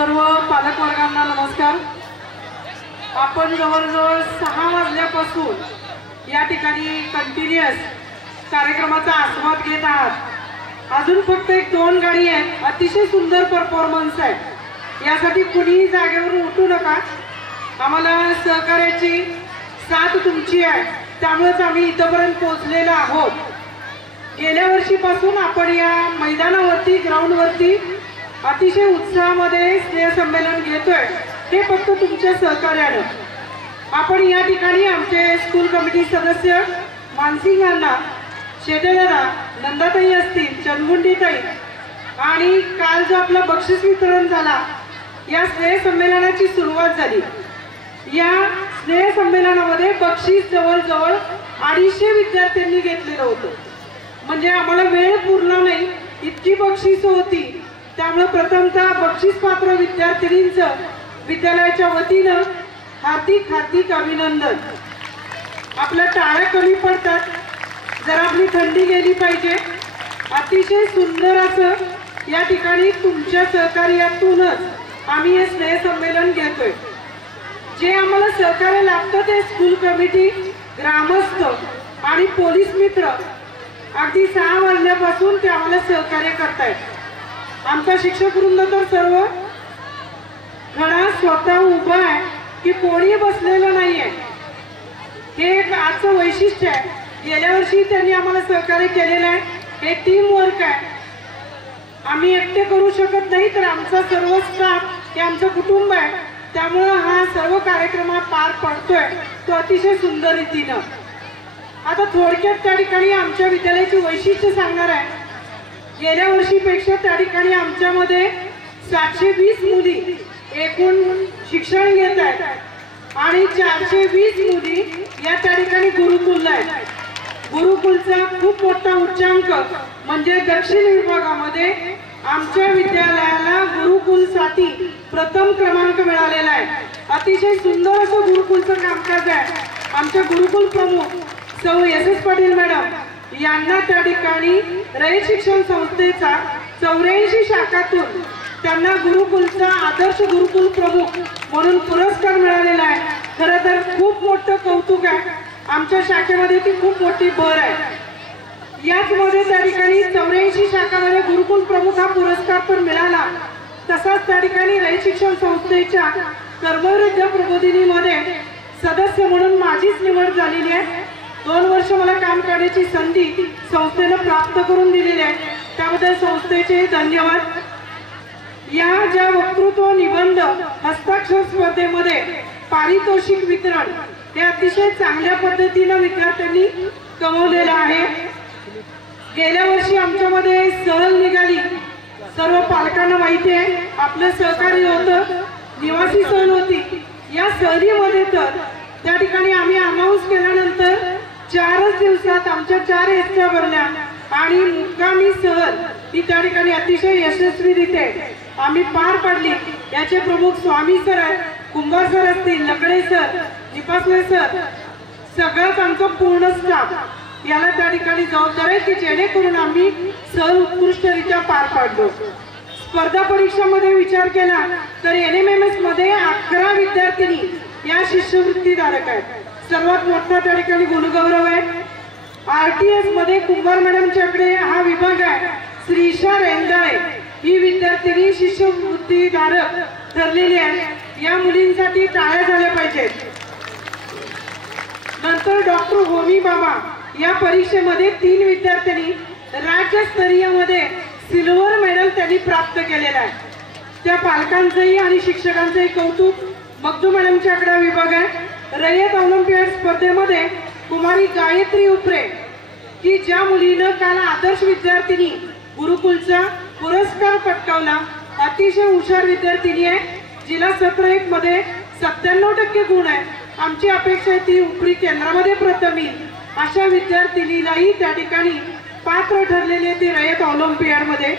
सर्व पालक वर्गांना नमस्कार। आपण जवळजवळ 6 वाजल्यापासून या ठिकाणी कंटिन्युअस कार्यक्रमाचा आस्वाद घेत आहात। अजून फक्त 1-2 गाडी आहेत। अतिशय सुंदर परफॉर्मन्स आहे। यासाठी कुणीही जागेवरून उठू नका। आम्हाला सहकार्याची साथ तुमची आहे, त्यामुळेच आम्ही इथपर्यंत पोहोचलेलो आहोत। गेल्या वर्षीपासून आपण या मैदानावरती ग्राउंडवरती अतिशय उत्साहामध्ये स्नेहसंमेलन घेतोय, हे फक्त तुमच्या सहकार्याने। आपण या ठिकाणी आमचे स्कूल कमिटी सदस्य मानसिंग यांना, शेटेदादा, नंदाताई असतील, चंदमुंडीताई आणि काल जो आपला बक्षीस वितरण झाला, या स्नेहसंमेलनाची सुरुवात झाली। या स्नेहसंमेलनामध्ये बक्षीस जवळजवळ 250 विद्यार्थ्यांनी घेतलेलं होतं। म्हणजे आम्हाला वेळ पुरला नाही, इतकी बक्षीस होती। त्यामुळे प्रथमतः बक्षीस पात्र विद्यार्थिनींचं विद्यालयाच्या वतीनं हार्दिक हार्दिक अभिनंदन। आपल्या टाळ्या कमी पडतात, जरा आपली थंडी गेली पाहिजे। अतिशय सुंदर असं या ठिकाणी तुमच्या सहकार्यातूनच आम्ही हे स्नेहसंमेलन घेतोय। जे आम्हाला सहकार्य लाभतं ते स्कूल कमिटी, ग्रामस्थ आणि पोलीस मित्र अगदी 6 वाजल्यापासून ते आम्हाला सहकार्य करतायत। आमचा शिक्षक वृंद तर सर्व घडा स्वतः उभा आहे की कोणी बसलेलं नाहीये। हे एक आजचं वैशिष्ट्य आहे। गेल्या वर्षी त्यांनी आम्हाला सहकार्य केलेलं आहे। हे टीम वर्क आहे। आम्ही एकटे करू शकत नाही, तर आमचा सर्व स्टाफ हे आमचं कुटुंब आहे। त्यामुळे हा सर्व कार्यक्रम पार पडतोय तो अतिशय सुंदर रीतीनं। आता थोडक्यात त्या ठिकाणी आमच्या विद्यालयाची वैशिष्ट्य सांगणार आहे। गेल्या वर्षीपेक्षा त्या ठिकाणी आमच्यामध्ये 720 मुली एकूण शिक्षण घेत आहेत आणि 420 मुली या त्या ठिकाणी गुरुकुलला आहेत। गुरुकुलचा खूप मोठा उच्चांक म्हणजे दक्षिण विभागामध्ये आमच्या विद्यालयाला गुरुकुलसाठी प्रथम क्रमांक मिळालेला आहे। अतिशय सुंदर असं गुरुकुलचं कामकाज आहे। आमच्या गुरुकुल प्रमुख सौ एस पाटील मॅडम यांना त्या ठिकाणी रयत शिक्षण संस्थेचा 84 शाखातून त्यांना गुरुकुलचा आदर्श गुरुकुल प्रमुख म्हणून पुरस्कार मिळालेला आहे। खरं तर खूप मोठं कौतुक आहे। आमच्या शाखेमध्ये ती खूप मोठी भर आहे। याचमध्ये त्या ठिकाणी 84 शाखामध्ये गुरुकुल प्रमुख हा पुरस्कार पण मिळाला। तसाच त्या ठिकाणी रयत शिक्षण संस्थेच्या कर्मवृद्ध प्रबोधिनीमध्ये सदस्य म्हणून माझीच निवड झालेली आहे। 2 वर्ष मला काम करण्याची संधी संस्थेने प्राप्त करून दिलेली आहे, त्याबद्दल संस्थेचे धन्यवाद। या ज्या वक्तृत्व, निबंध, हस्ताक्षर स्पर्धेमध्ये पारितोषिक वितरण हे अतिशय चांगल्या पद्धतीने विद्यार्थ्यांनी कमवलेलं आहे। गेल्या वर्षी आमच्यामध्ये सहल निघाली, सर्व पालकांना माहिती आहे। आपलं सहकार्य होतं, निवासी सहल होती। या सहलीमध्ये तर त्या ठिकाणी आम्ही अनाउन्स केल्यानंतर 4च दिवसात आमच्या 4 एसट्या भरल्या आणि मुक्कामी सहल ही त्या ठिकाणी अतिशय यशस्वीरित्या आम्ही पार पाडली। याचे प्रमुख स्वामी सर आहेत, कुंभार सर असतील, लकडे सर, निपासले सर, सगळंच आमचं पूर्ण स्टाफ याला त्या ठिकाणी जबाबदार आहे की जेणेकरून आम्ही सहल उत्कृष्टरित्या पार पाडलो। स्पर्धा परीक्षामध्ये विचार केला तर NMMS मध्ये 11 विद्यार्थिनी या शिष्यवृत्तीधारक आहेत। सर्वात मोठा त्या ठिकाणी गुणगौरव आहे। RTS मध्ये कुंभार मॅडमच्याकडे हा विभाग आहे। श्रीशा रेंदाळे ही विद्यार्थिनी शिष्यवृत्तीधारक ठरलेली आहे। या मुलींसाठी टाळ्या झाल्या पाहिजेत। नंतर डॉक्टर होमी बाबा या परीक्षेमध्ये 3 विद्यार्थ्यांनी राज्यस्तरीय मध्ये सिल्वर मेडल त्यांनी प्राप्त केलेला आहे। त्या पालकांचंही आणि शिक्षकांचंही कौतुक। मगदू मॅडमच्याकडे विभाग आहे। रयत ऑलिम्पियाड स्पर्धेमध्ये कुमारी गायत्री उपरे की ज्या मुलीनं काल आदर्श विद्यार्थिनी गुरुकुलचा पुरस्कार पटकावला, अतिशय हुशार विद्यार्थिनी आहे, जिला सत्र 1 मध्ये 97% गुण आहे। आमची अपेक्षा आहे ती उपरी केंद्रामध्ये प्रथम येईल। अशा विद्यार्थिनीलाही त्या ठिकाणी पात्र ठरलेले ते रयत ऑलिम्पियाड मध्ये।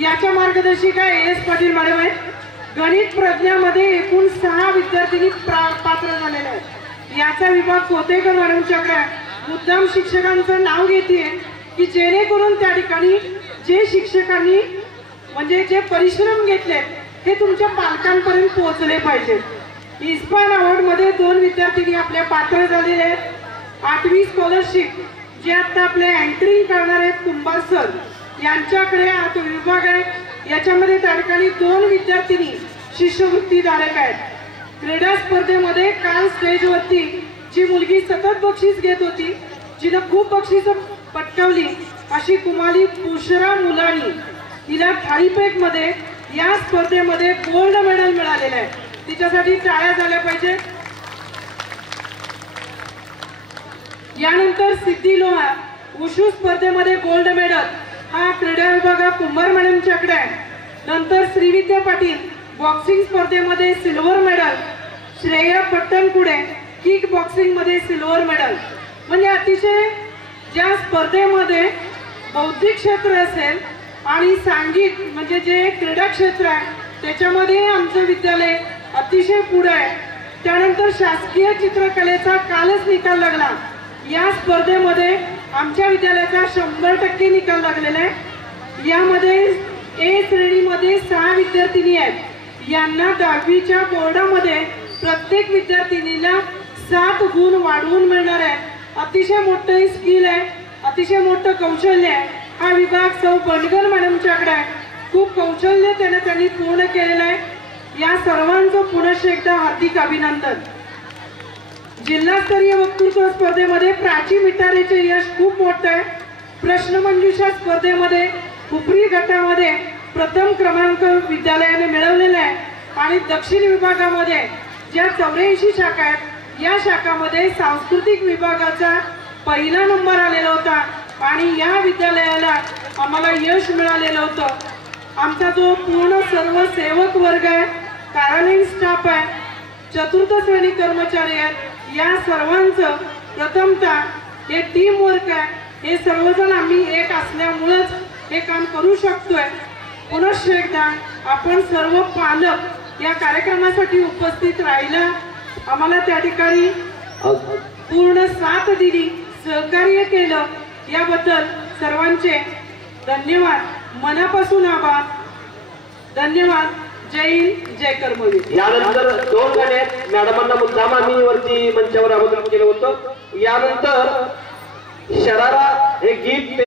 याच्या मार्गदर्शिका AS पाटील मॅडम आहेत। गणित प्रज्ञामध्ये एकूण 6 विद्यार्थिनी पात्र झालेले आहेत। याचा विभाग कोतेकर मॅडमच्याकडे मुद्दाम शिक्षकांचं नाव घेते की जेणेकरून त्या ठिकाणी जे शिक्षकांनी म्हणजे जे परिश्रम घेतले हे तुमच्या पालकांपर्यंत पोहोचले पाहिजेत। इस्पान अवॉर्ड मध्ये 2 विद्यार्थी आपल्या पात्र झालेले आहेत। 8वी स्कॉलरशिप जे आता आपले एंट्री करणार आहेत कुंभार सर यांच्याकडे आता विभाग आहे, याच्यामध्ये त्या ठिकाणी 2 विद्यार्थिनी शिष्यवृत्ती धारक आहेत। क्रीडा स्पर्धेमध्ये काल स्टेजवरती जी मुलगी सतत बक्षीस घेत होती, जिनं खूप बक्षीसं पटकावली, अशी कुमारी पुष्रा मुलानी तिला थाळीफेक मध्ये या स्पर्धेमध्ये गोल्ड मेडल मिळालेलं आहे। तिच्यासाठी टाळ्या झाल्या पाहिजे। यानंतर सिद्धी लोहा वुशू स्पर्धेमध्ये गोल्ड मेडल हा क्रीडा विभाग कुंभार मॅडमच्याकडे आहे। नंतर श्रीविद्या पाटील बॉक्सिंग स्पर्धेमध्ये silver medal, Shreya Pattankude kick boxing मध्ये सिल्वर मेडल। म्हणजे अतिशय ज्या स्पर्धेमध्ये बौद्धिक क्षेत्र असेल आणि सांघिक म्हणजे जे क्रीडा क्षेत्र आहे त्याच्यामध्ये आमचं विद्यालय अतिशय पुढे आहे। त्यानंतर शासकीय चित्रकलेचा कालच निकाल लागला, या स्पर्धेमध्ये आमच्या विद्यालयाचा 100% निकाल लागलेला आहे। यामध्ये ए श्रेणीमध्ये 6 विद्यार्थिनी आहेत। यांना 10वीच्या बोर्डामध्ये प्रत्येक विद्यार्थिनीला 7 गुण वाढवून मिळणार आहे। अतिशय मोठं स्किल आहे, अतिशय मोठं कौशल्य आहे। हा विभाग सौ बनगर मॅडमच्याकडे आहे। खूप कौशल्य त्यांनी पूर्ण केलेलं आहे। या सर्वांचं पुनश्च एकदा हार्दिक अभिनंदन। जिल्हास्तरीय वक्तृत्व स्पर्धेमध्ये प्राची मिटारेचे यश खूप मोठं आहे। प्रश्नमंजुषा स्पर्धेमध्ये हुपरी गटामध्ये प्रथम क्रमांक विद्यालयाने मिळवलेला आहे आणि दक्षिण विभागामध्ये ज्या 84 शाखा आहेत या शाखामध्ये सांस्कृतिक विभागाचा पहिला नंबर आलेला होता आणि या विद्यालयाला आम्हाला यश मिळालेलं होतं। आमचा जो पूर्ण सर्व सेवक वर्ग आहे, कार्यालयीन स्टाफ आहे, चतुर्थ श्रेणी कर्मचारी आहेत, या सर्वांचं प्रथमतः हे टीम वर्क आहे। हे सर्वजण आम्ही एक असल्यामुळेच हे काम करू शकतोय। पुनश्च एकदा आपण सर्व पालक या कार्यक्रमासाठी उपस्थित राहिला, आम्हाला त्या ठिकाणी पूर्ण साथ दिली, सहकार्य केलं, याबद्दल सर्वांचे धन्यवाद, मनापासून आभार। धन्यवाद। जय हिंद, जय कर्मवीर। यानंतर 2 गाणे मॅडमांना मुद्दाम आम्ही वरती मंचावर आमंत्रित केलं होतं। यानंतर शरारा हे गीत